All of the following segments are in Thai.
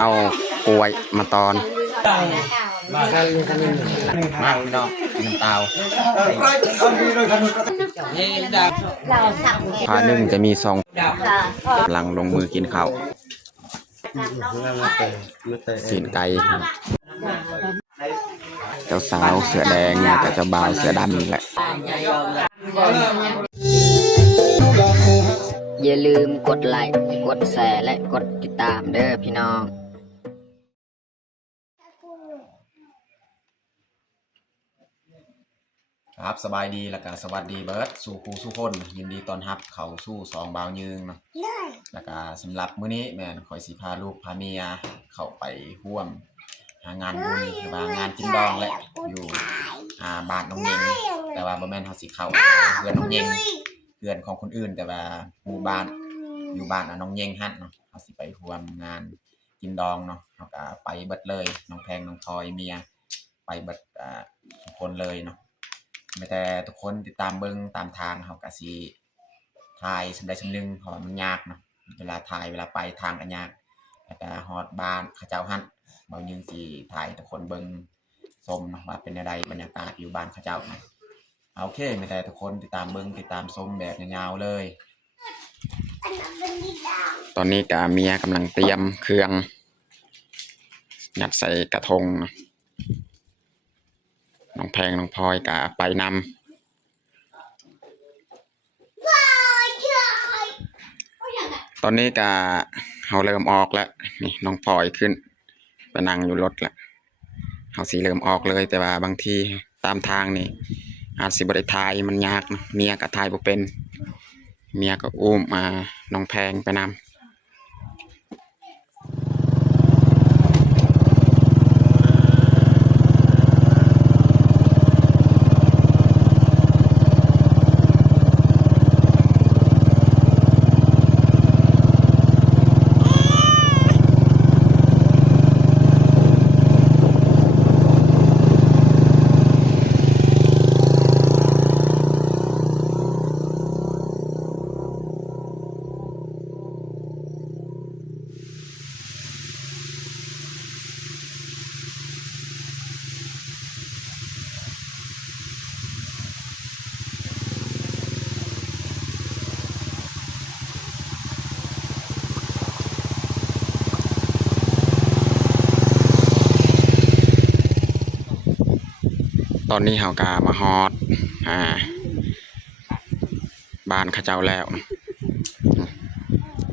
เอากล้วยมาตอนมาพี่น้องน้ำเตาพาหนึ่งจะมีซองกำลังลงมือกินข้าวสีนไก่เจ้าสาวเสือแดงกับเจ้าบ่าวเสือดำแหละอย่าลืมกดไลค์กดแชร์และกดติดตามเด้อพี่น้องครับสบายดีแล้วก็สวัสดีเบิร์ดสู่ครูสู่คนยินดีต้อนรับเข้าสู่สองบ่าวยืงเนาะแล้วก็สำหรับมื้อนี้แม่นคอยสิพาลูกพาเมียเข้าไปร่วมหางานบุญหรือว่างานกินดองแหละอยู่บ้านน้องเยงแต่ว่าบ่แม่นเฮาสิเข้าเพื่อนน้องเยงเพื่อนของคนอื่นแต่ว่าหมู่บ้านอยู่บ้านน้องเยงฮั่นเนาะเฮาสิไปร่วมงานกินดองเนาะเฮาก็ไปเบิดเลยน้องแพงน้องทอยเมียไปเบิดทุกคนเลยเนาะไม่แต่ทุกคนติดตามเบิ่งตามทางเขาก็สิถ่ายสำใดสำนึงเพราะว่ามันยากเนาะเวลาถ่ายเวลาไปทางก็ยากแล้วก็ฮอดบ้านเขาเจ้าหั่นบ่ยิงสิถ่ายทุกคนเบิ่งชมเนาะว่าเป็นจังไดบรรยากาศอยู่บ้านเขาเจ้านะโอเคไม่แต่ทุกคนติดตามเบิ่งติดตามชมแบบยาวๆเลยตอนนี้ก็เมียกำลังเตรียมเครื่องยัดใส่กระทงน้องแพงน้องพลอยก็ไปนำตอนนี้ก็เขาเริ่มออกแล้วนี่น้องพลอยขึ้นไปนั่งอยู่รถแล้วเขาสีเริ่มออกเลยแต่ว่าบางทีตามทางนี่อาจสิบได้ถ่ายมันยากนะเมียก็ถ่ายบ่เป็นเมียก็อุ้มมาน้องแพงไปนำตอนนี้เฮากามาฮอดบ้านข้าเจ้าแล้ว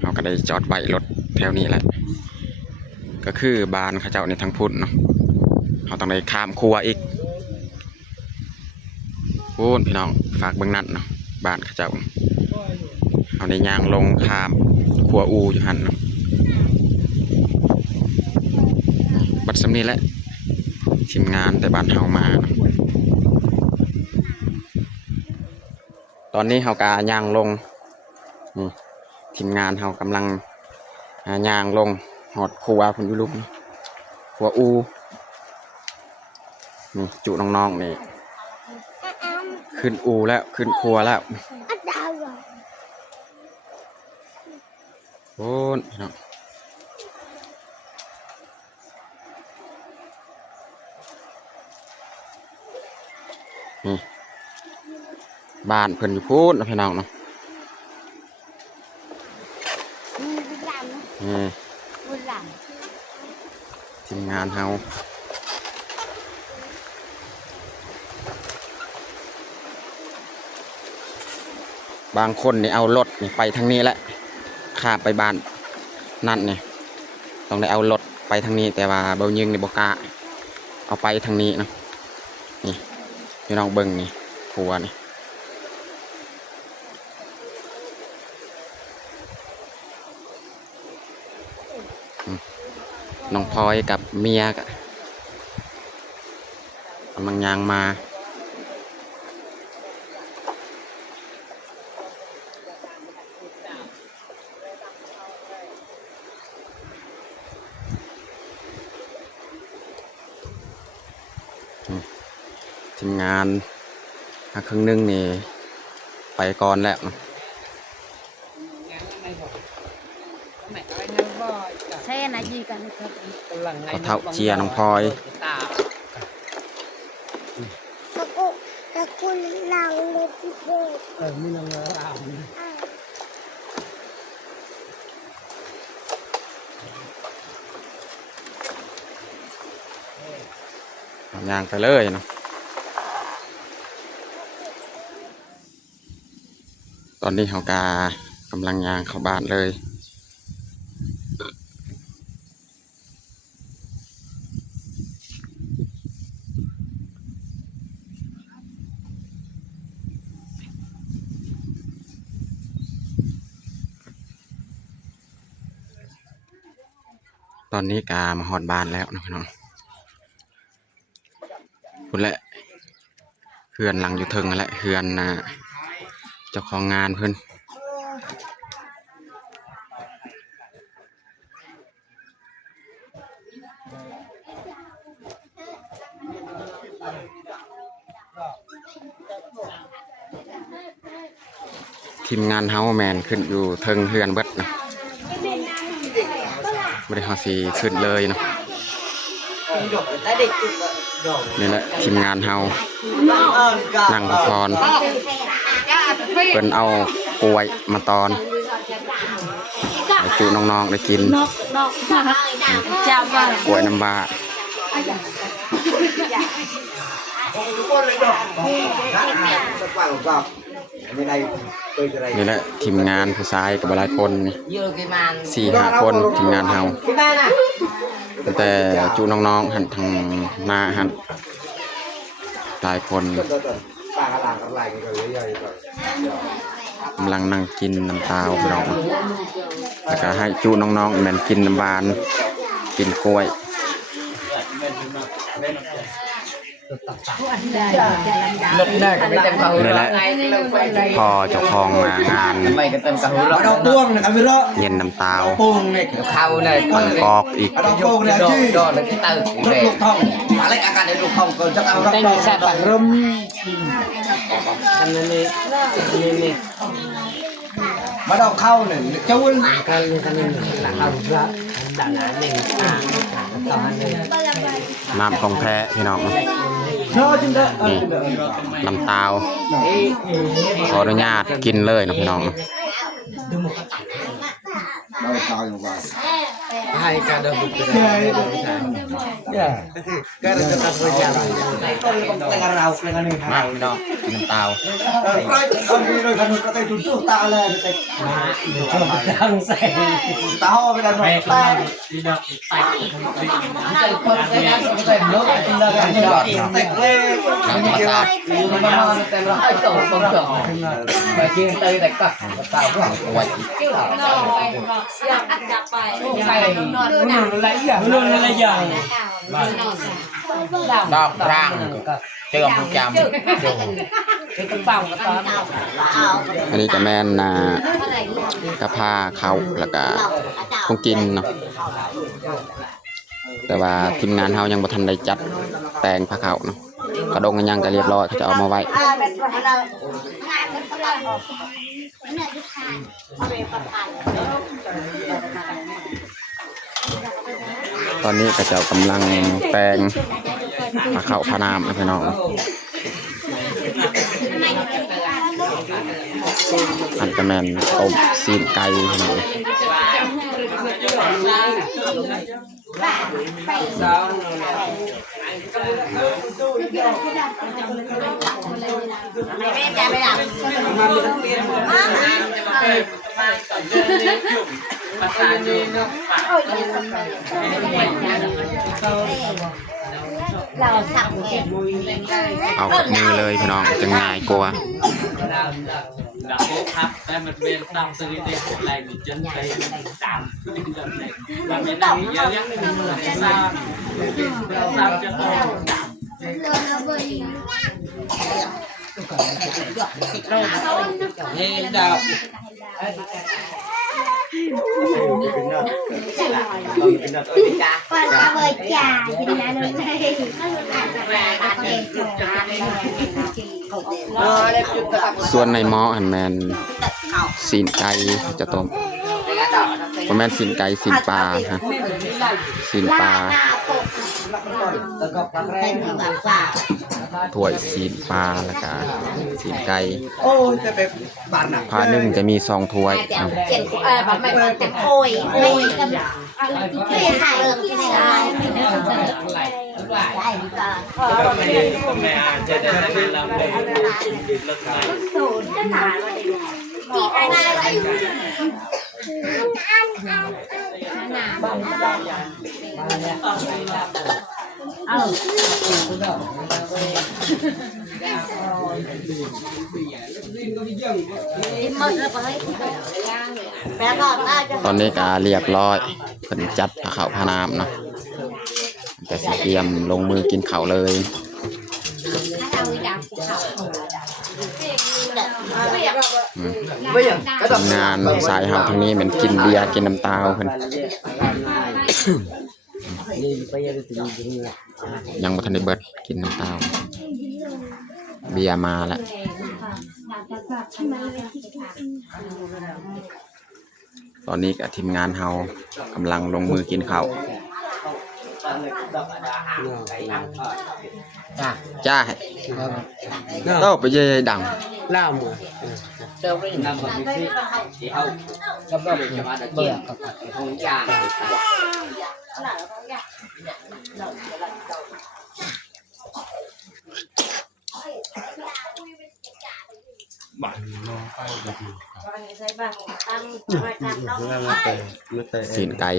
เฮาก็ได้จอดไว้รถแถวนี้แหละก็คือบ้านข้าเจ้าในทางพุทธเนาะเฮาต้องได้ข้ามครัวอีกพูนพี่น้องฝากเบิ่งนั่นเนาะบ้านข้าเจ้าเฮาได้ย่างลงข้ามครัวอูอยู่หั่นเนาะบัดสำนี้แหละทีมงานแต่บ้านเฮามาตอนนี้เฮากาย่างลงทีมงานเฮากำลังย่างลงหอดครัวคุณยุลุกครัวอูนี่จุน้องๆนี่ขึ้นอูแล้วขึ้นครัวแล้วโอ้ยเนาะนี่บ้านเพิ่นอยู่พูดนะพี่น้องเนาะทีมงานเฮาบางคนนี่เอารถนี่ไปทางนี้แหละข้ามไปบ้านนั่นเนี่ยต้องได้เอารถไปทางนี้แต่ว่าเบายิงในบกล้าเอาไปทางนี้เนาะนี่พี่น้องเบิ่งนี่ครัวนี่น้องพลอยกับเมียกำลังยางมาทีมงานครึ่งนึงนี่ไปก่อนแล้ว แส xe là gì cả nó thật พอเท่าเจียน้องพลอย Aku lang lebih baik. Minang raam. ย่างไปเลยเนาะตอนนี้เขากำลังย่างเข้าบ้านเลยตอนนี้กามาฮอดบ้านแล้วนะพี่น้องคุณแหละเฮือนหลังอยู่เทิงนั่นแหละเฮือนเจ้าของงานเพิ่นทีมงานเฮาแมนขึ้นอยู่เทิงเฮือนเบิดนะบริหารสีขึ้นเลยเนาะนี่แหละทีมงานเฮานั่งพักผ่อนเพิ่นเอากล้วยมาตอนให้จุน้องๆได้กิน chào vâng กล้วยน้ำว้านี่แหละทีมงานผู้ชายกับหลายคนนี่4-5 คนทีมงานเฮาแต่จุน้องๆหันทางหน้าหันหลายคนกำลังนั่งกินน้ำตาไปน้องแล้วก็ให้จุน้องๆแม่นกินน้ำหวานกินกล้วยนี่แหละพอเจ้าของมางาน Mày cái tem cà hú đó. Đâu buông này, camera. เย็นน้ำตา Buông này, khâu này. มันกอกอีก Đâu buông này chứ. Đó là cái từ. Lục thông. Mà lấy cả để lục thông còn chắc ăn rất đâu. Tay này râm. Anh này. Này. Bắt đầu khâu này, chú anh. Cái này là khâu ra. Đàn này mình. น้ำของแท้พี่น้องนี่น้ำตาลขออนุญาตกินเลยนะพี่น้อง Hai ca đâu được rồi. Dạ. Cái này nó hơi chậm. Cái rau cái này มาพี่น้องกินน้ำตาล Ông đi rồi gần có tay tụt tụt ta lên tay. Đang say. Tao cái này nó tay. Đi đâu tay. Tay con cái này nó tay nước cái là cái này tay lên. Nó kia. Nó tay nó hai tổ không được. Mà kia tay tay cắt. Tao quá. Quay. đọc răng chưa không chạm อันนี้ก็แม่นกระพาเขาแล้วก็คงกินเนาะแต่ว่าทีมงานเฮายังบ่ทันได้จัดแต่งผ้าเขาเนาะกระดงกันยังก็เรียบร้อยเขาจะเอามาไว้ตอนนี้ก็จะกำลังแต่งผ้าเขาผ้าน้ำนะพี่น้องอันก็แม่นต้มซีนไก่พี่น้องเอากับมือเลยพี่น้องจะง่ายกว่า đã cố thắp em một bên trong từ đi của lại bị chân tay tạm và bên này nhớ nhắc mình là sao sao cho tôi nghe đào Con đã bơi trà thì là được đây. ส่วนในหม้อหันแมนซีนไก่จะต้ม บ่แม่นสินไก่สินปลาฮะสินปลา แล้วก็ปลาแรง ถ้วยสินปลาแล้วก็สินไก่ โอ้ยจะเป็นบ้านน่ะ ผ้านึ่งจะมี2ถ้วยเนาะ เจ็ดแบบไม่เจ็ดโอยโอยกับไม่ขายเลยที่ไหนได้ดีกว่า แม่จะได้เราไปดึกแล้วกัน สูตรจะถามว่าดีไปไหนไอ้ตอนนี้ก็เรียบร้อยเพิ่นจัดข้าวพาน้ำเนาะแต่สิเตรียมลงมือกินข้าวเลยทำงานสายเฮาทางนี้เหมือนกินเบียร์กินน้ำตาลเพิ่นยังบ่ทันได้เบิดกินน้ำตาลเบียร์มาแล้วตอนนี้ก็ทีมงานเฮากำลังลงมือกินข้าวจ้าโตไปเย่ดัง ล่ามือ năm một cái thì không trong đó mình cho bạn được chia không trảสินไก่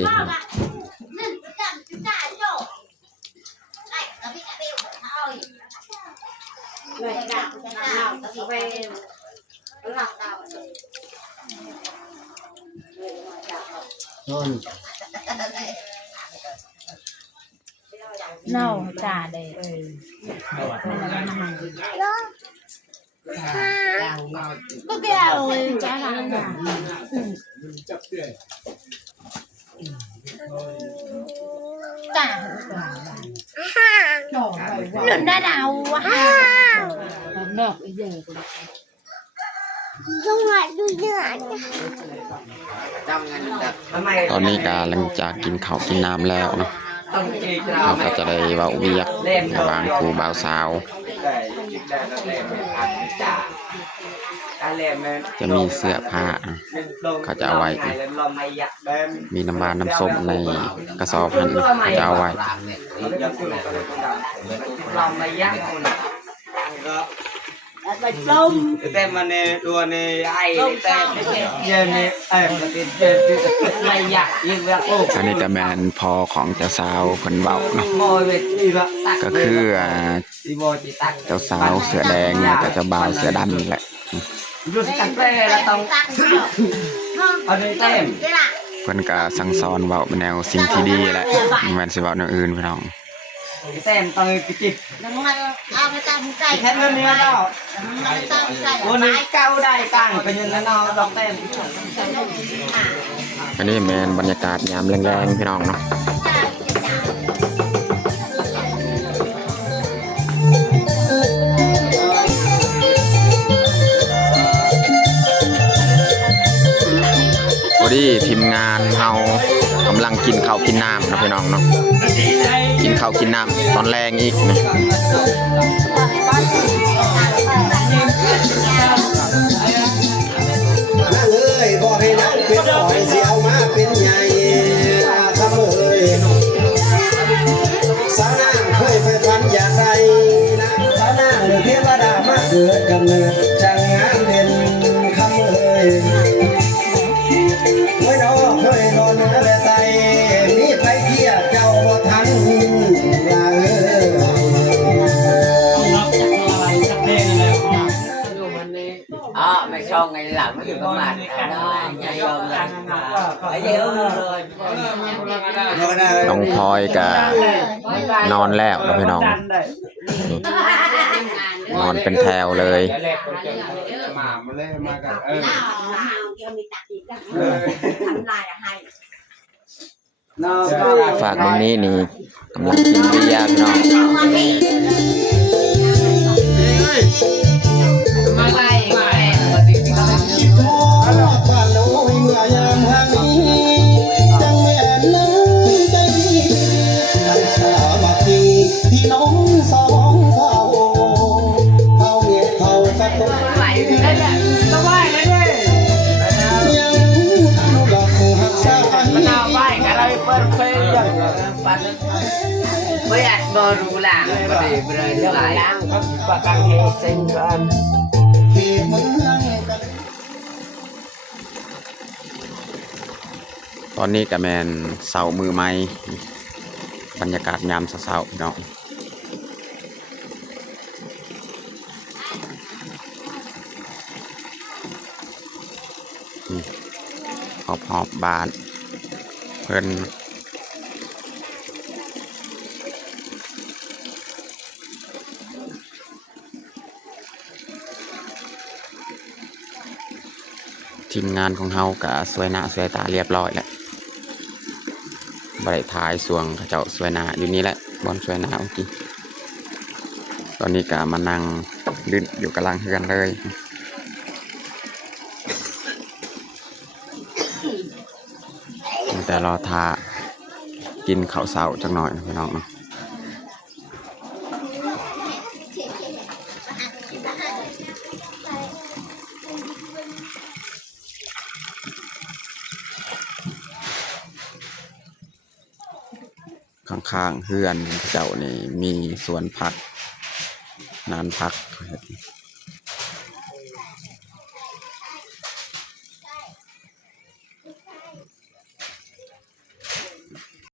nâu trà để có cái rồi trả lại cả đừng đã đầu quá được bây giờ không phải tôi nữa ตอนนี้ก็หลังจากกินข้าวกินน้ำแล้วเนาะเราก็จะได้เว้าเวียกระหว่างครูบ่าวสาวจะมีเสื้อผ้าเขาจะเอาไว้มีน้ำบานน้ำส้มในกระสอบหันเขาจะเอาไว้ tem mà nè đùa nè ai tem giờ nè em là tiền tiền mày giặt nhưng mà ô อันนี้ก็แมนพอของเจ้าสาวเพิ่นเว้าเนาะ mồi về đi vậy ก็คือ đi mồi chỉ tắt เจ้าสาวเสื้อแดงกับเจ้าบ่าวเสื้อดำนี่แหละ rồi cà phê là tông ở đây tem เพิ่นก็สั่งสอนเว้าแนวสิ่งที่ดีแหละแม่นสิเว้าแนวอื่นพี่น้อง cái tem tao cái chip cay thêm lên nữa đó bữa nay cao đây càng coi như nó đọc tem อันนี้แม่นบรรยากาศยามแรงๆพี่น้องเนาะ พอดีทีมงานเฮากำลังกินข้าวกินน้ำนะพี่น้องเนาะกินข้าวกินน้ำตอนแรงอีกนะ นั่งเอ้ยบอกให้นั่งเป็นหอยเสียวมาเป็นใหญ่ทำเอ้ยสาวนางเคยไฟฝันอยากได้นะสาวนางเลือเทวดามาเกิดกำเนิดจังงานเด่นคำเอ้ยเคยนอนเคยนอนอะไรไตมีไปเที่ยวเจ้าบ่ทันลาเอ้ย mày xong ngày làm cái gì có mặt đó nhảy vô là phải dễ rồi น้องพลอยก็นอนแล้วนะพี่น้องนอนเป็นแถวเลย ฝากตรงนี้นี่กำลังกินเบียร์พี่น้อง บ้านน้อยเมื่อยามทางนี้ ไม่อยากบอรู้ล่ะไม่ได้ไม่ได้หลาย ประกันเฮเซนกัน ตอนนี้ก็แมนเสามือไม้บรรยากาศยามเช้าๆพี่น้องหอบบ้านเพิ่นทีมงานของเฮากะสวยหน้าสวยตาเรียบร้อยแล้วบริท้ายสวงเขาเจ้าสวยหน้าอยู่นี่แหละบอลสวยหน้าเมื่อกี้ตอนนี้กะมานั่งลื่นอยู่กำลังเฮือนเลยแต่รอทากินข้าวเสาจังหน่อยนะพี่น้องเนาะข้างๆเฮือนเจ้านี่มีสวนผักนานผัก